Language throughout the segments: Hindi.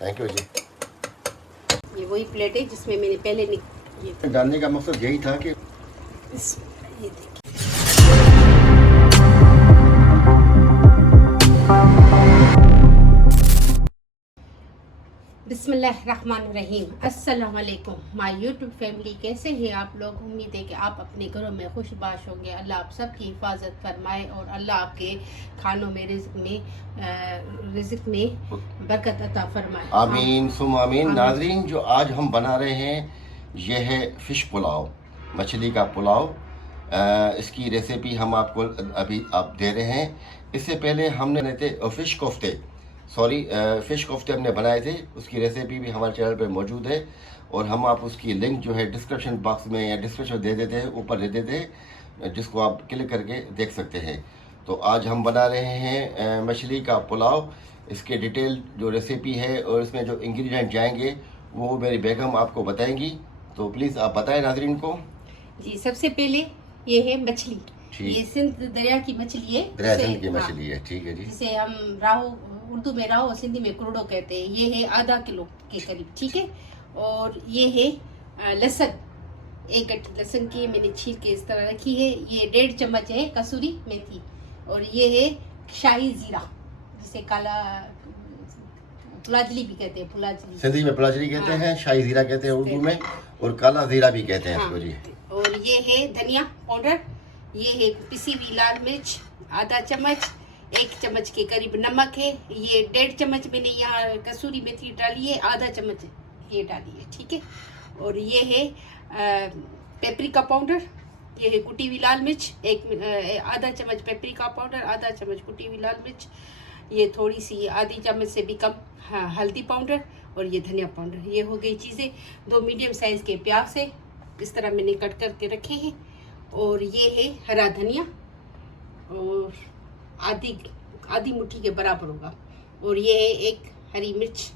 थैंक यू जी। ये वही प्लेट है जिसमें मैंने पहले ये डालने का मकसद यही था कि ये देखिए। बिस्मिल्लाहिर्रहमानिर्रहीम। अस्सलाम वालेकुम माय यूट्यूब फैमिली, कैसे हैं आप लोग? उम्मीद है कि आप अपने घरों में खुशबाश होंगे। अल्लाह आप सबकी हिफाजत फरमाए और अल्लाह आपके खानों में रिज़्क में बरकत अता फरमाए। आमीन सुम आमीन। नाजरीन, जो आज हम बना रहे हैं यह है फ़िश पुलाव, मछली का पुलाव। इसकी रेसिपी हम आपको अभी आप दे रहे हैं। इससे पहले हमने बनाए थे फ़िश कोफ्ते, फ़िश कोफ्ते हमने बनाए थे। उसकी रेसिपी भी हमारे चैनल पे मौजूद है और हम आप उसकी लिंक जो है डिस्क्रिप्शन बॉक्स में या डिस्क्रिप्शन दे देते हैं, ऊपर दे देते हैं, जिसको आप क्लिक करके देख सकते हैं। तो आज हम बना रहे हैं मछली का पुलाव। इसके डिटेल जो रेसिपी है और इसमें जो इंग्रेडिएंट जाएंगे वो मेरी बेगम आपको बताएंगी। तो प्लीज़ आप बताएं नाजरीन को। जी, सबसे पहले ये है मछली। ये सिंध दरिया की मछली है, दरिया सिंध की मछली है। ठीक है जी। जिसे हम राहू, उर्दू में राहू और सिंधी में कुरडो कहते हैं। ये है आधा किलो के करीब, ठीक है। और ये है लहसुन, एक गट्ठी लहसुन की मैंने छील के इस तरह रखी है। ये 1.5 चम्मच है कसूरी मेथी। और ये है शाही जीरा, जिसे काला फुलाजली भी कहते हैं। फुलाजली सिंधी में फुलाजली कहते हैं, शाही जीरा कहते हैं उर्दू में, और काला जीरा भी कहते हैं इसको जी। और ये है धनिया पाउडर, ये है पिसी हुई लाल मिर्च आधा चम्मच, 1 चम्मच के करीब नमक है। ये 1.5 चम्मच मैंने यहाँ कसूरी मेथी डाली है, आधा चम्मच ये डाली है, ठीक है। और ये है पेपरिका पाउडर, ये है कुटी हुई लाल मिर्च, आधा चम्मच पेपरिका पाउडर, आधा चम्मच कुटी हुई लाल मिर्च, ये थोड़ी सी आधी चम्मच से भी कम हल्दी पाउडर, और ये धनिया पाउडर। ये हो गई चीज़ें। 2 मीडियम साइज़ के प्याज है, इस तरह मैंने कट करके रखे हैं। और ये है हरा धनिया, और आधी मुट्ठी के बराबर होगा। और ये है 1 हरी मिर्च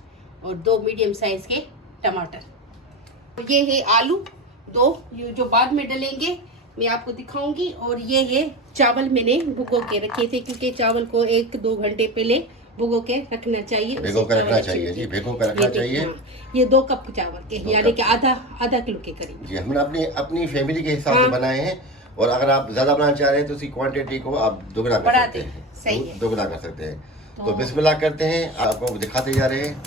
और 2 मीडियम साइज़ के टमाटर। ये है आलू 2, जो बाद में डलेंगे, मैं आपको दिखाऊंगी। और ये है चावल मैंने भिगो के रखे थे, क्योंकि चावल को 1-2 घंटे पहले भिगो के रखना चाहिए। भिगो कर रखना चाहिए जी, भिगो कर रखना चाहिए। ये 2 कप चावल के, यानी कि आधा किलो के करीब जी। हमने अपनी फैमिली के हिसाब से बनाए हैं, और अगर आप ज़्यादा बनाना चाह रहे हैं तो उसकी क्वांटिटी को आप दुगना कर सकते हैं। सही है, दुगना कर सकते हैं। तो बिस्मिल्लाह करते हैं, आपको दिखाते जा रहे हैं।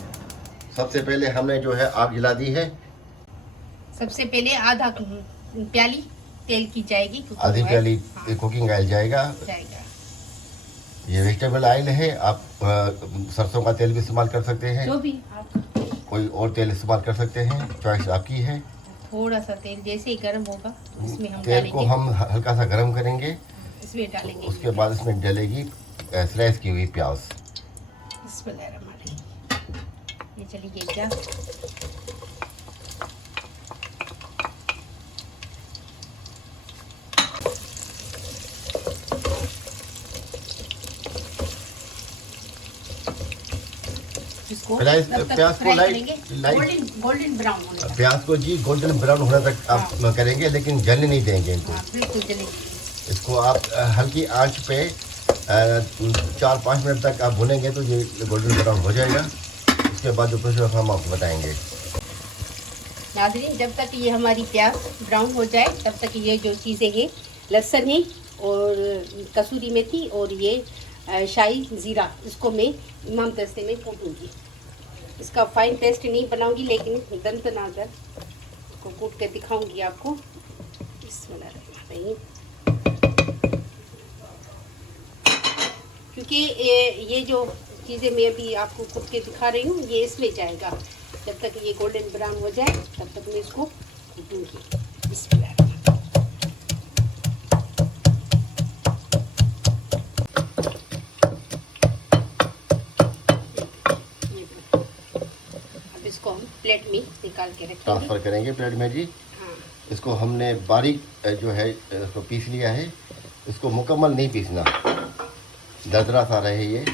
सबसे पहले हमने जो है आग जला दी है। सबसे पहले आधा प्याली तेल की जाएगी, आधी प्याली कुकिंग ऑयल जाएगा। ये वेजिटेबल ऑयल है, आप सरसों का तेल भी इस्तेमाल कर सकते हैं, जो भी आप कोई और तेल इस्तेमाल कर सकते हैं, चॉइस आपकी है। थोड़ा सा तेल जैसे ही गर्म होगा इसमें हम तेल को हम हल्का सा गर्म करेंगे, इसमें डालेंगे। तो उसके बाद इसमें डलेगी स्लाइस की हुई प्याज। ये चली गई क्या? प्याज को लाइट गोल्डन ब्राउन होने तक। प्याज को जी गोल्डन ब्राउन होने तक आप करेंगे, लेकिन जलने नहीं देंगे इनको। बिल्कुल जलेंगे। इसको आप हल्की आंच पे 4-5 मिनट तक आप भुनेंगे तो ये गोल्डन ब्राउन हो जाएगा। उसके बाद जो प्रोसेस हम आपको बताएंगे। नाज़रीन, जब तक ये हमारी प्याज ब्राउन हो जाए तब तक ये जो चीज़ें हैं, लहसुन है और कसूरी मेथी और ये शाही ज़ीरा, इसको मैं इमाम दस्ते में कूटूँगी। इसका फाइन पेस्ट नहीं बनाऊंगी, लेकिन दंतनादर को कूट के दिखाऊंगी आपको। बिस्मिल्लाह। क्योंकि ये जो चीज़ें मैं अभी आपको कूट के दिखा रही हूँ, ये इसमें जाएगा। जब तक ये गोल्डन ब्राउन हो जाए तब तक मैं इसको कूटूँगी। बिस्मिल्लाह। इसको हम प्लेट में निकाल के रखेंगे, ट्रांसफ़र करेंगे प्लेट में जी। हाँ। इसको हमने बारीक जो है इसको पीस लिया है। इसको मुकम्मल नहीं पीसना, दरदरा सा रहे ये।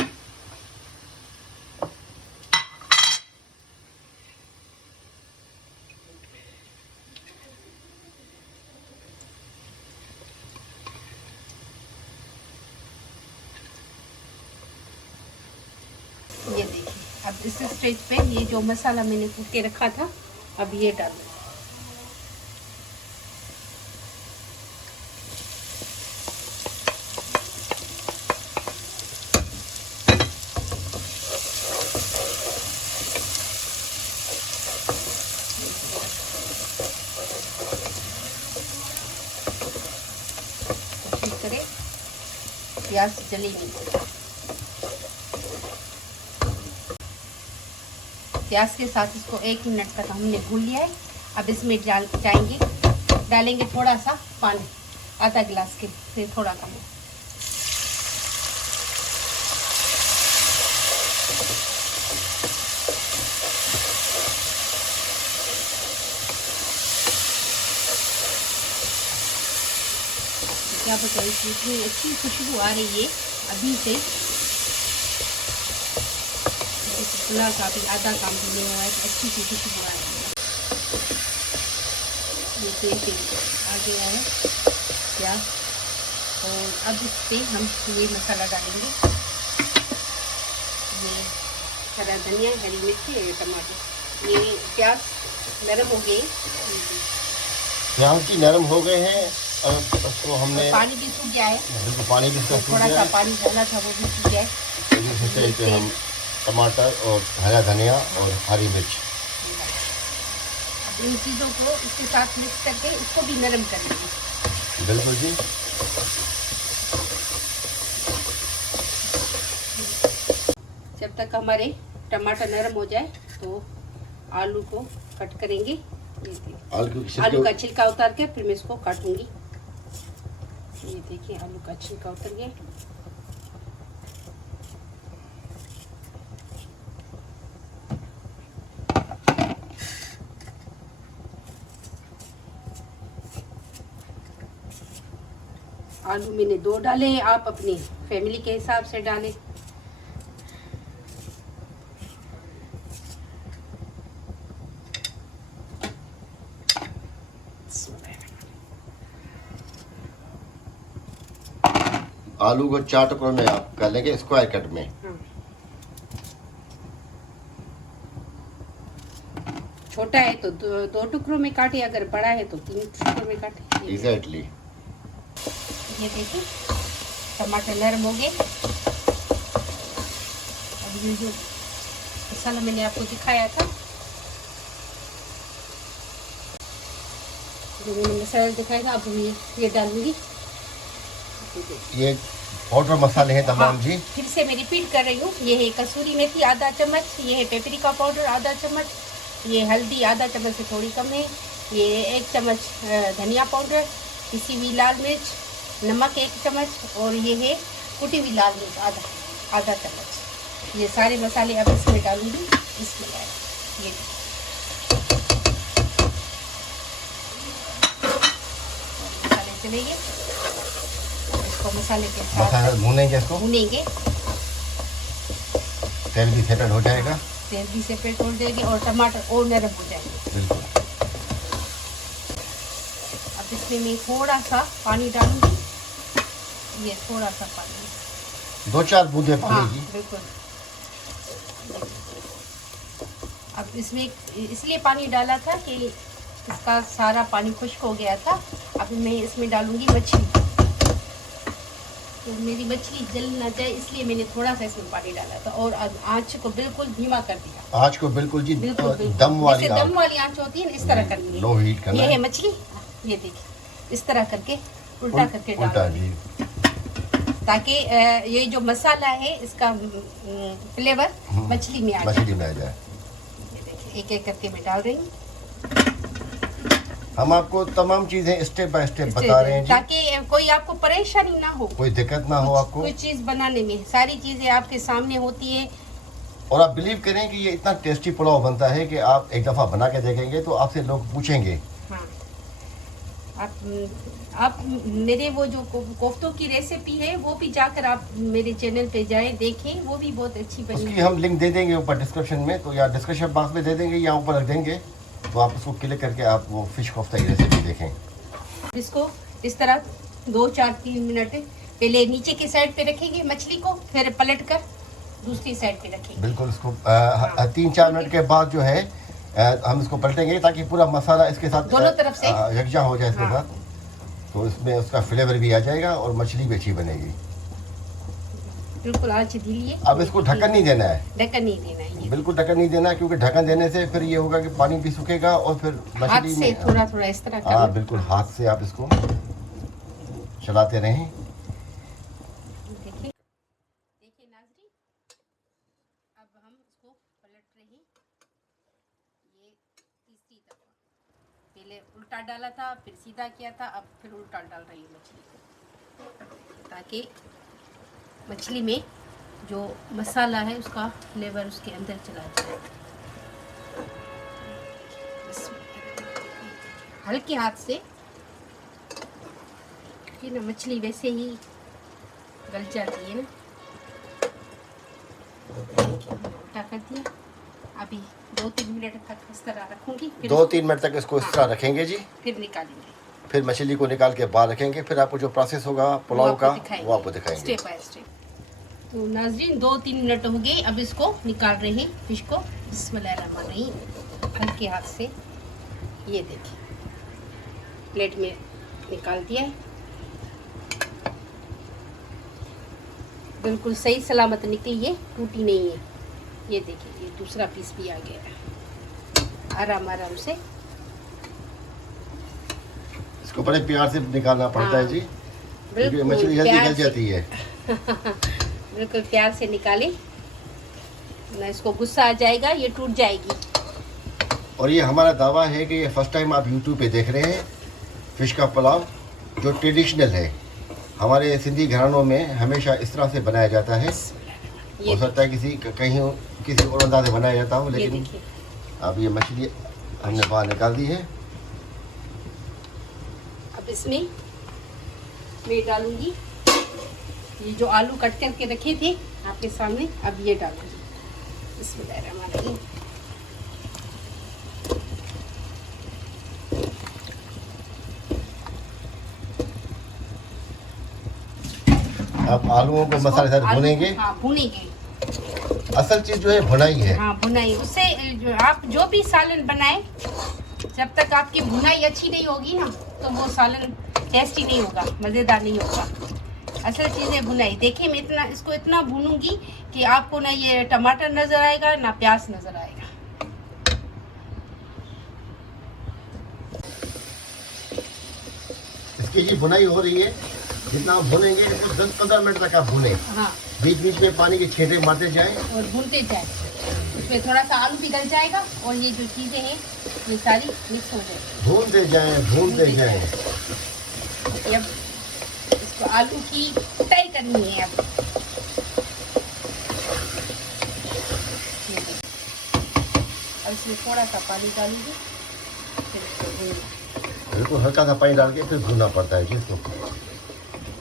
ये देखिए, अब इस स्टेज पे ये जो मसाला मैंने कूट के रखा था अब ये डाल दूँ। प्याज जलेगी। प्याज के साथ इसको 1 मिनट तक हमने भून लिया है। अब इसमें डालेंगे थोड़ा सा पानी, आधा गिलास के से थोड़ा कम। क्या बताइए, इतनी अच्छी खुशबू आ रही है अभी से। पुलाव का भी आधा काम होने हुआ है, अच्छी सी खुशबू आ रही है। ये तेल आ गया है प्याज, और अब इस पर हम ये मसाला डालेंगे। ये हरा धनिया, हरी मिर्ची और टमाटर। ये प्याज नरम हो गए, प्याज की नरम हो गए हैं और उसको हमने पानी भी सूख गया है। बिल्कुल पानी भी सूख थोड़ा सा पानी डाला था वो भी सूख गया है। इस पे हम टमाटर और हरा धनिया और हरी मिर्च, इन चीज़ों को इसके साथ मिक्स करके इसको भी नरम कर लेंगे। बिल्कुल जी। जब तक हमारे टमाटर नरम हो जाए तो आलू को कट करेंगे। आलू का छिलका उतार के फिर मैं इसको काटूंगी। ये देखिए आलू का छिलका उतर गया। आलू मैंने 2 डाले हैं, आप अपनी फैमिली के हिसाब से डालें। आलू को 4 टुकड़ों में आप कर लेंगे, स्क्वायर कट में। छोटा है तो 2 टुकड़ों में काटे, अगर बड़ा है तो 3 टुकड़ों में काटे। एग्जैक्टली। ये देखिए टमाटर नरम हो गए। अब ये जो मसाला मैंने आपको दिखाया था, जो मैंने मसाला दिखाया था, अब मैं ये डालूंगी। ये पाउडर मसाले हैं तमाम। हाँ, जी फिर से मैं रिपीट कर रही हूँ। ये है कसूरी मेथी आधा चम्मच, ये है पेपरिका पाउडर आधा चम्मच, ये हल्दी आधा चम्मच से थोड़ी कम है, ये 1 चम्मच धनिया पाउडर, पिसी हुई लाल मिर्च, नमक 1 चम्मच, और ये है कुटी हुई लाल मिर्च आधा चम्मच। ये सारे मसाले अब इसमें डालूंगी। इसमें ये मसाले चलेंगे, इसको मसाले के साथ भूनेंगे, इसको भूनेंगे। तेल भी सेपरेट हो जाएगा। तेल भी सेपरेट हो जाएगी और टमाटर और नरम हो जाएंगे। बिल्कुल। अब इसमें मैं थोड़ा सा पानी डालूंगी। ये थोड़ा सा पानी, 2-4 बूंदे पानी। हाँ, जी बिल्कुल। अब इसमें इसलिए पानी डाला था कि इसका सारा पानी खुश्क हो गया था। अब मैं इसमें डालूंगी मछली, तो मेरी मछली जल ना जाए इसलिए मैंने थोड़ा सा इसमें पानी डाला था, और आँच को बिल्कुल धीमा कर दिया। आँच को बिल्कुल जी बिल्कुल दम वाली आँच होती है ना, इस तरह करनी है। लो हीट करना ये है। है मछली, ये देखिए इस तरह करके उल्टा करके उल्टा डाल, जी, ताकि ये जो मसाला है इसका फ्लेवर मछली में आ जाए। मछली में आ जाए। ये देखिए एक एक करके मैं डाल रही हूँ, हम आपको तमाम चीजें स्टेप बाय स्टेप बता रहे हैं जी, ताकि कोई आपको परेशानी ना हो, कोई दिक्कत ना हो आपको। कोई चीज बनाने में सारी चीजें आपके सामने होती है। और आप बिलीव करें कि ये इतना टेस्टी पुलाव बनता है कि आप एक दफ़ा बना के देखेंगे तो आपसे लोग पूछेंगे। हाँ, आप मेरे वो जो कोफ्तों की रेसिपी है वो भी जाकर आप मेरे चैनल पे जाएं, देखें, वो भी बहुत अच्छी बनी उसकी हम लिंक दे देंगे ऊपर डिस्क्रिप्शन में, तो या डिस्क्रिप्शन बॉक्स में दे देंगे या ऊपर रख देंगे, तो आप उसको क्लिक करके आप वो फिश कोफ्ता की रेसिपी देखें। इसको इस तरह 2-4-3 मिनट पहले नीचे की साइड पे रखेंगे मछली को, फिर पलट कर दूसरी साइड पे रखेंगे। बिल्कुल इसको 3-4 मिनट के बाद जो है हम इसको पलटेंगे ताकि पूरा मसाला इसके साथ दोनों तरफ से यकजा हो जाए इसके हाँ। साथ, तो इसमें उसका फ्लेवर भी आ जाएगा और मछली भी अच्छी बनेगी। बिल्कुल आंच ढीली है। अब इसको ढक्कन नहीं देना है, ढक्कन नहीं देना है, बिल्कुल ढक्कन नहीं देना, क्योंकि ढक्कन देने से फिर ये होगा कि पानी भी सूखेगा और फिर हाथ मछली से में थोड़ा थोड़ा इस तरह करना। हाँ बिल्कुल हाथ से आप इसको चलाते रहें। देखिए देखिए नाज़रीन, अब हम इसको पलट रहे हैं। ये तीसरी दफा, पहले उल्टा डाला था, फिर सीधा किया था, अब फिर उल्टा डाल रही हूँ मछली को, ताकि मछली में जो मसाला है उसका फ्लेवर उसके अंदर चला जाए। हल्के हाथ से, कि ना मछली वैसे ही गल जाती है ना। उल्टा कर दिया, अभी 2-3 मिनट तक इस तरह रखूंगी, फिर 2-3 मिनट तक इसको इस तरह रखेंगे जी, फिर निकालेंगे। फिर मछली को निकाल के बाहर रखेंगे, फिर आपको जो प्रोसेस होगा पुलाव का वो आपको दिखाएंगे स्टेप बाय स्टेप। तो नाज़रीन 2-3 मिनट हो गए, अब इसको निकाल रहे हैं फिश को। बिस्मिल्लाहिर्रहमानिर्रहीम, हल्के हाथ से, ये देखिए प्लेट में निकाल दिया है। बिल्कुल सही सलामत निकली, ये टूटी नहीं है। ये देखिए, ये दूसरा पीस भी आ गया आराम आराम से। इसको बड़े प्यार से निकालना पड़ता है जी, क्योंकि मछली जल्दी गल जाती है। बिल्कुल प्यार से निकाले, ना इसको गुस्सा आ जाएगा, ये टूट जाएगी। और ये हमारा दावा है कि ये फर्स्ट टाइम आप YouTube पे देख रहे हैं फिश का पुलाव, जो ट्रेडिशनल है। हमारे सिंधी घरानों में हमेशा इस तरह से बनाया जाता है। हो सकता है किसी और अंदाज से बनाया जाता हो, लेकिन अब ये मछली हमने बाहर निकाल दी है। अब इसमें मैं डालूंगी ये जो आलू कट करके रखे थे आपके सामने, अब ये डालूंगी। बिस्मिल्लाहिर्रहमानिर्रहीम। अब आलूओं को मसाले के साथ भुनेंगे। हाँ भुनेंगे। असल चीज जो है भुनाई है। हाँ भुनाई, उससे आप जो भी सालन बनाए, जब तक आपकी भुनाई अच्छी नहीं होगी ना, तो वो सालन टेस्टी नहीं होगा, मज़ेदार नहीं होगा। असल चीज़ है भुनाई। देखिए मैं इसको इतना भूनूंगी कि आपको ना ये टमाटर नज़र आएगा ना प्याज नज़र आएगा। इसकी जी भुनाई हो रही है, जितना आप भुनेंगे तो 10-15 मिनट तक आप भुने। हाँ, बीच बीच में पानी के छींटे मारते जाएं और भूनते जाए। उसमें थोड़ा सा आलू पिघल जाएगा और ये जो चीज़ें हैं ये सारी मिक्स हो जाएगी। भूनते जाएं। अब इसको आलू की कुटाई करनी है। अब इसमें थोड़ा सा पानी डालूंगी, फिर इसको भूनूंगी। बिल्कुल हल्का सा पानी डाल के फिर भूनना पड़ता है जी इसको,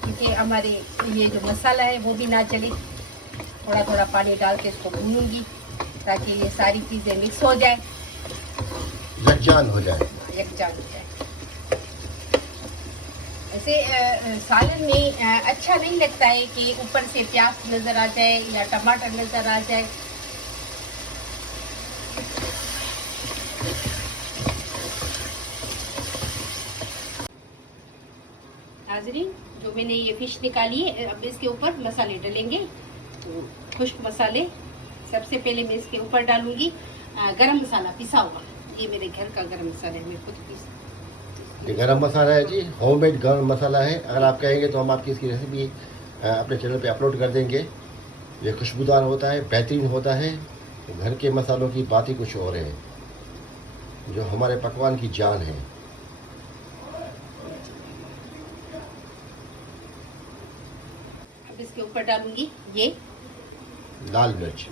क्योंकि हमारे ये जो मसाला है वो भी ना जले। थोड़ा थोड़ा पानी डाल के इसको भूनूंगी ताकि ये सारी चीज़ें मिक्स हो जाए, यकजान हो जाए। यकजान हो जाए। ऐसे सालन में अच्छा नहीं लगता है कि ऊपर से प्याज नज़र आ जाए या टमाटर नज़र आ जाए। नाज़रीन जो मैंने ये फिश निकाली है, अब इसके ऊपर मसाले डलेंगे। तो खुश्क मसाले सबसे पहले मैं इसके ऊपर डालूंगी गरम मसाला पिसा हुआ। ये मेरे घर का गरम मसाला है, मैं खुद पीस। ये गरम मसाला है जी, होममेड गरम मसाला है। अगर आप कहेंगे तो हम आपकी इसकी रेसिपी अपने चैनल पे अपलोड कर देंगे। ये खुशबूदार होता है, बेहतरीन होता है। घर के मसालों की बात ही कुछ और है, जो हमारे पकवान की जान है। अब इसके ऊपर डालूंगी ये लाल मिर्च,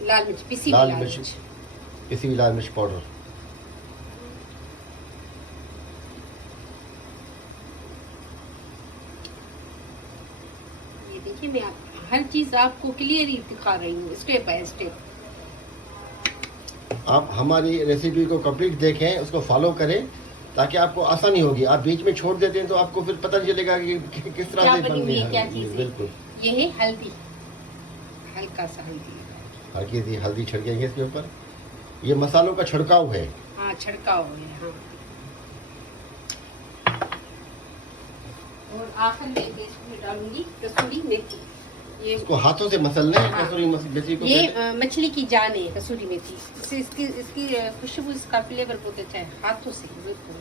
पिसी हुई लाल मिर्च, पिसी हुई लाल मिर्च पाउडर। ये देखिए मैं हर चीज आपको क्लियर ही दिखा रही हूँ, स्टेप बाय स्टेप। आप हमारी रेसिपी को कंप्लीट देखें, उसको फॉलो करें, ताकि आपको आसानी होगी। आप बीच में छोड़ देते हैं तो आपको फिर पता नहीं चलेगा कि किस तरह से बनी हुई है, क्या चीज़ है। बिल्कुल। ये है हल्दी, हल्का सा हल्दी। हल्की सी हल्दी छिड़केंगे इसके ऊपर। ये मसालों का छिड़काव है। हाँ छिड़काव है हाँ। और आखिर में इसमें डालूंगी कसूरी मेथी। ये इसको हाथों से मसलना है। हाँ। कसूरी मेथी को ये मछली की जान है कसूरी मेथी। इससे इसकी खुशबू, इसका फ्लेवर बहुत अच्छा है। हाथों से बिल्कुल।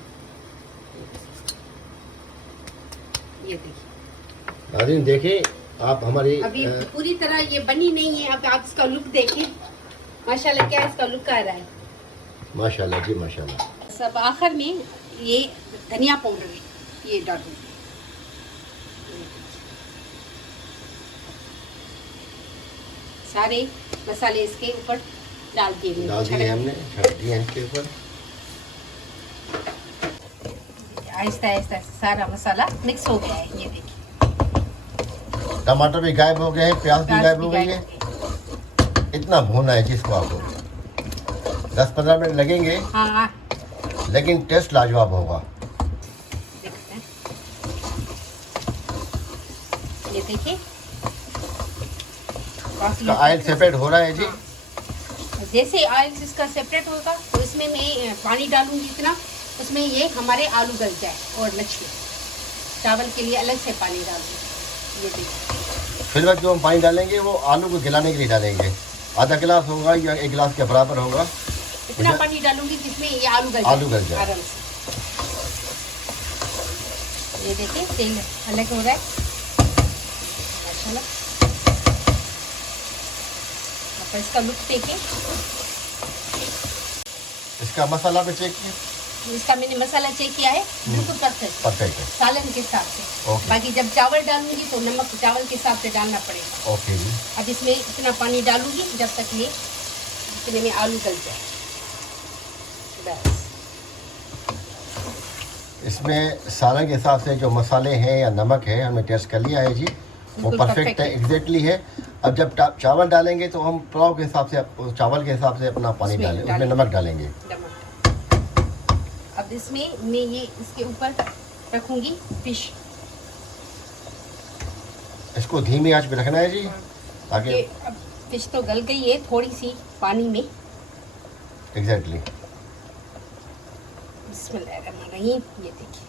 ये देखिए नाज़रीन, देखें आप हमारी अभी पूरी तरह ये बनी नहीं है। अब आप इसका लुक देखें, माशाल्लाह क्या इसका लुक आ रहा है। माशाल्लाह जी माशाल्लाह। सब आखिर में ये धनिया पाउडर है ये डालूंगी। सारे मसाले इसके ऊपर डाल दिए हमने, छड़ दिए हैं इसके ऊपर। आहिस्ता आहिस्ता सारा मसाला मिक्स हो गया है। ये देखिए टमाटर भी गायब हो गए हैं, प्याज भी गायब हो गई है। इतना भूनना है जिसको आपको 10-15 मिनट लगेंगे। हाँ लेकिन टेस्ट लाजवाब होगा। देखते हैं। ये देखिए इसका ऑयल सेपरेट हो रहा है जी। जैसे ऑयल इसका सेपरेट होगा तो इसमें मैं पानी डालूंगी इतना, उसमें ये हमारे आलू गल जाए। और मछली चावल के लिए अलग से पानी डालूंगी। ये देखिए फिर वक्त जो हम पानी डालेंगे वो आलू को गिलाने के लिए डालेंगे। आधा गिलास होगा या 1 गिलास के बराबर होगा। इतना पानी डालूंगी जिसमें ये आलू गल जाए आराम से। ये देखिए तेल अलग हो रहा है माशाल्लाह। अब इसका लुक देखिए। इसका मसाला भी चेक किया। इसका मैंने मसाला चेक किया है, बिल्कुल परफेक्ट है सालन के हिसाब से। ओके। बाकी जब चावल डालूंगी तो नमक चावल के हिसाब से डालना पड़ेगा। ओके जी। अब इसमें इतना पानी डालूंगी जब तक ये इतने में आलू गल जाए बस। इसमें सालन के हिसाब से जो मसाले हैं या नमक है हमने टेस्ट कर लिया है जी, वो बिल्कुल परफेक्ट है, perfect एग्जैक्टली है। अब जब चावल डालेंगे तो हम पुलाव के हिसाब से, चावल के हिसाब से अपना पानी उसमें डालें, उसमें नमक डालेंगे। अब इसमें मैं ये इसके ऊपर रखूंगी फिश। इसको धीमी आंच पे रखना है जी ताकि ये अब फिश तो गल गई है थोड़ी सी पानी में। एग्जैक्टली। बिस्मिल्लाहिर्रहमानिर्रहीम। ये देखिए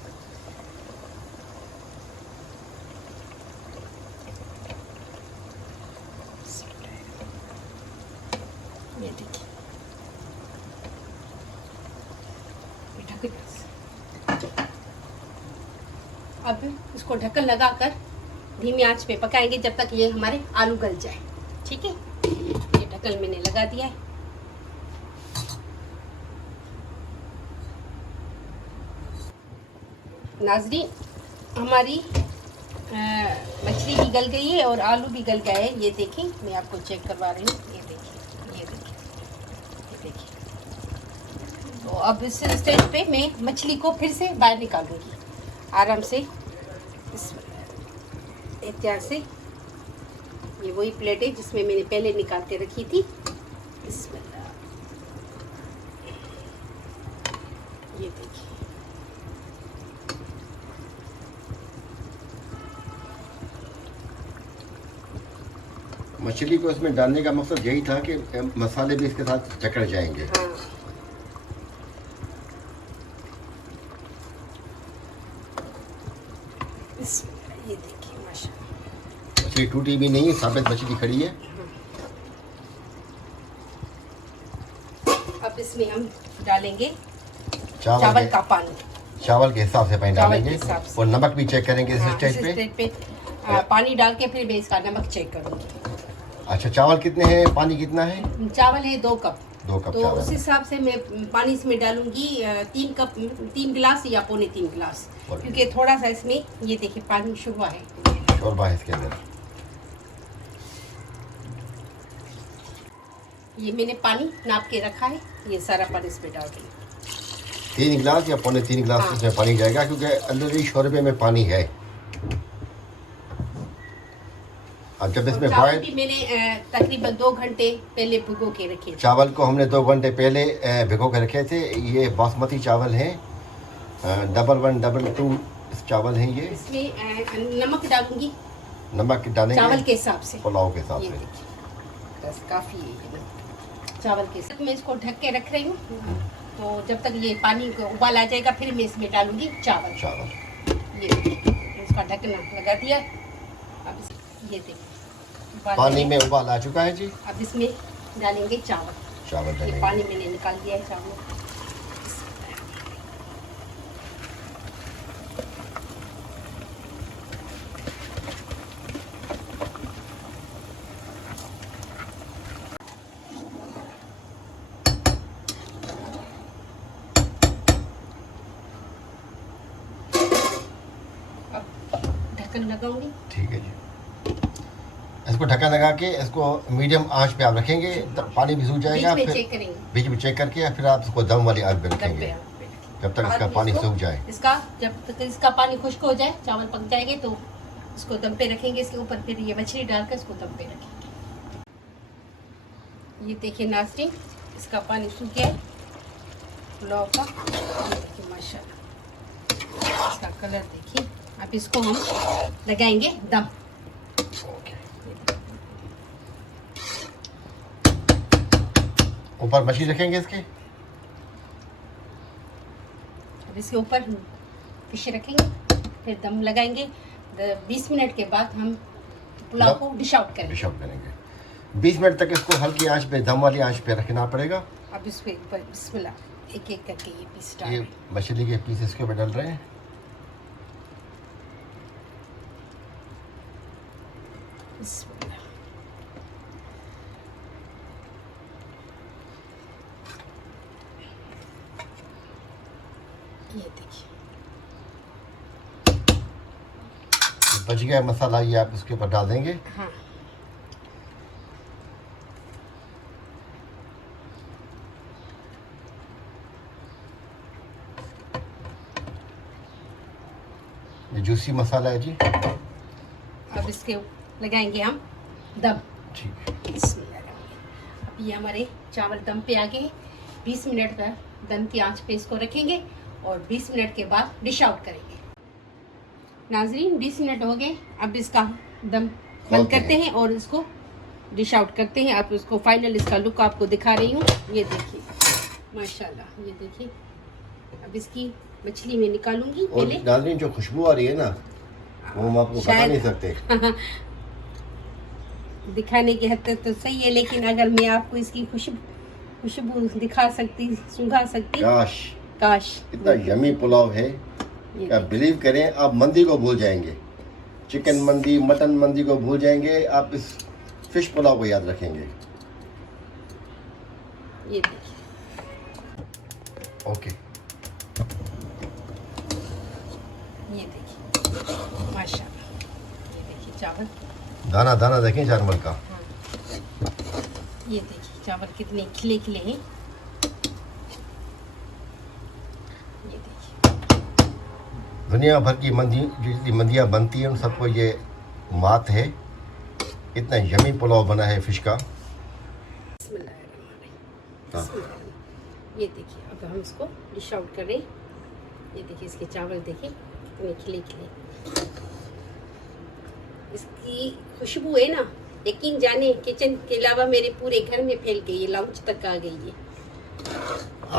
ये देखिए अब इसको ढक्कन लगाकर धीमी आंच पे पकाएंगे जब तक ये हमारे आलू गल जाए। ठीक है, ये ढक्कन मैंने लगा दिया है। नाज़रीन हमारी मछली भी गल गई है और आलू भी गल गया है। ये देखें मैं आपको चेक करवा रही हूँ। ये देखिए ये देखिए ये देखिए। तो अब इस स्टेज पे मैं मछली को फिर से बाहर निकालूंगी आराम से। इस एहतियात से। ये वही प्लेट है जिसमें मैंने पहले निकाल के रखी थी। बिस्मिल्लाह। ये देखिए मछली को इसमें डालने का मकसद यही था कि मसाले भी इसके साथ जकड़ जाएंगे। हाँ। ये देखिए माशाल्लाह मछली टूटी भी नहीं है, साबित मछली खड़ी है। अब इसमें हम डालेंगे चावल का पानी। चावल के हिसाब से पानी चावल डालेंगे के हिसाब से। और नमक भी चेक करेंगे इस हाँ, स्टेज इस पे। स्टेज पे पानी डाल के फिर मैं इसका नमक चेक करूँगी। अच्छा, चावल कितने हैं, पानी कितना है? चावल है 2 कप। 2 कप तो चावल। उस हिसाब से मैं पानी इसमें डालूंगी 3 गिलास या पौने 3 गिलास, क्योंकि थोड़ा सा इसमें ये देखिए पानी शुरू है। शोरबा है इसके अंदर। ये मैंने पानी नाप के रखा है, ये सारा पानी इसमें डाल दूँगी। 3 गिलास या पौने 3 गिलास हाँ। इसमें पानी जाएगा क्योंकि अंदर ही शोरबे में पानी है। अब जब इसमें चावल बॉयल, भी मैंने तकरीबन 2 घंटे पहले भिगो के रखे थे। चावल को हमने 2 घंटे पहले भिगो के रखे थे। ये बासमती चावल हैं, 1122 चावल हैं ये। इसमें नमक डालूंगी नमक डालेंगे चावल के हिसाब से। पुलाव के हिसाब ये से। देखिए बस काफ़ी है ये ना चावल के साथ। मैं इसको ढक के रख रही हूँ, तो जब तक ये पानी को उबाल आ जाएगा फिर मैं इसमें डालूंगी चावल। ये इसका ढकना लगा दिया। अब ये देखिए पानी में उबाल आ चुका है जी। अब इसमें डालेंगे चावल। चावल ये डालेंगे। पानी मैंने निकाल दिया है चावल। ढक्कन लगाऊंगी। ठीक है जी। इसको ढक्कन लगा के इसको मीडियम आंच पे आप रखेंगे, तब पानी भी सूख जाएगा। बीच में फिर चेक करेंगे, बीच में चेक करके फिर आप इसको दम वाली आग पे दम रखेंगे पे। जब तक इसका पानी सूख जाए। इसका जब तक इसका पानी खुश्क हो जाए, चावल पक जाएंगे, तो इसको दम पे रखेंगे। इसके ऊपर फिर ये मछली डालकर इसको दम पे रखेंगे। ये देखिए नाज़रीन, इसका पानी सूख गया है पुलाव का। ये देखिए माशाल्लाह, इसका कलर देखिए। अब इसको हम लगाएंगे दम। ऊपर मछली रखेंगे इसके। अब इसके ऊपर फिश रखेंगे, फिर दम लगाएंगे। 20 मिनट के बाद हम पुलाव को डिश आउट करेंगे। डिश आउट करेंगे। 20 मिनट तक इसको हल्की आंच पे, दम वाली आंच पे रखना पड़ेगा। अब इसके ऊपर बिस्मिल्लाह एक एक करके ये पीस ये डालें। मछली के पीस इसके ऊपर डाल रहे हैं। बिस्मिल्लाह। ये देखिए बच गया मसाला, ये आप इसके ऊपर डाल देंगे। हाँ, ये जूसी मसाला है जी। अब इसके लगाएंगे हम दम। ठीक है। बिस्मिल्लाह। अब ये हमारे चावल दम पे आ गए। 20 मिनट का दम की आंच पे इसको रखेंगे और 20 मिनट के बाद डिश आउट करेंगे। नाजरीन 20 मिनट हो गए। अब इसका दम बंद करते हैं और इसको डिश आउट करते हैं। आप इसको फाइनल इसका लुक आपको दिखा रही हूँ। ये देखिए माशाल्लाह, ये देखिए। अब इसकी मछली में निकालूंगी और पहले। नाज़रीन जो खुशबू आ रही है ना, वो हम आपको बता नहीं सकते। दिखाने की हद तक तो सही है, लेकिन अगर मैं आपको इसकी खुशबू दिखा सकती, सुंघा सकती, काश। इतना यमी पुलाव है, ये आप बिलीव करें, आप मंदी को भूल जाएंगे। चिकन मंदी, मटन मंदी को भूल जाएंगे, आप इस फिश पुलाव को याद रखेंगे। ये देखिए ओके। ये देखिए माशाल्लाह। ये देखिए चावल, दाना दाना देखें चावल का। हाँ ये देखिए चावल कितने खिले खिले हैं। ये देखिए दुनिया भर की मंदी, जितनी मंदियाँ बनती हैं उन सबको ये मात है। इतना यमी पुलाव बना है फिश का। हाँ। ये देखिए अब हम इसको डिश आउट करें। ये देखिए इसके चावल देखिए कितने खिले खिले। इसकी खुशबू है ना, यकीन जाने किचन के अलावा मेरे पूरे घर में फैल गई है, लाउंज तक आ गई है।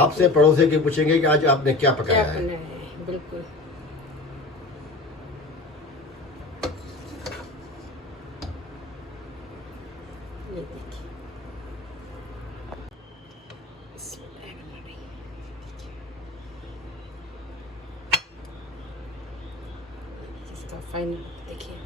आपसे पड़ोसी के पूछेंगे कि आज आपने क्या क्या पकाया है। बनाया है, बिल्कुल। ये देखिए इसका फाइनल देखिए।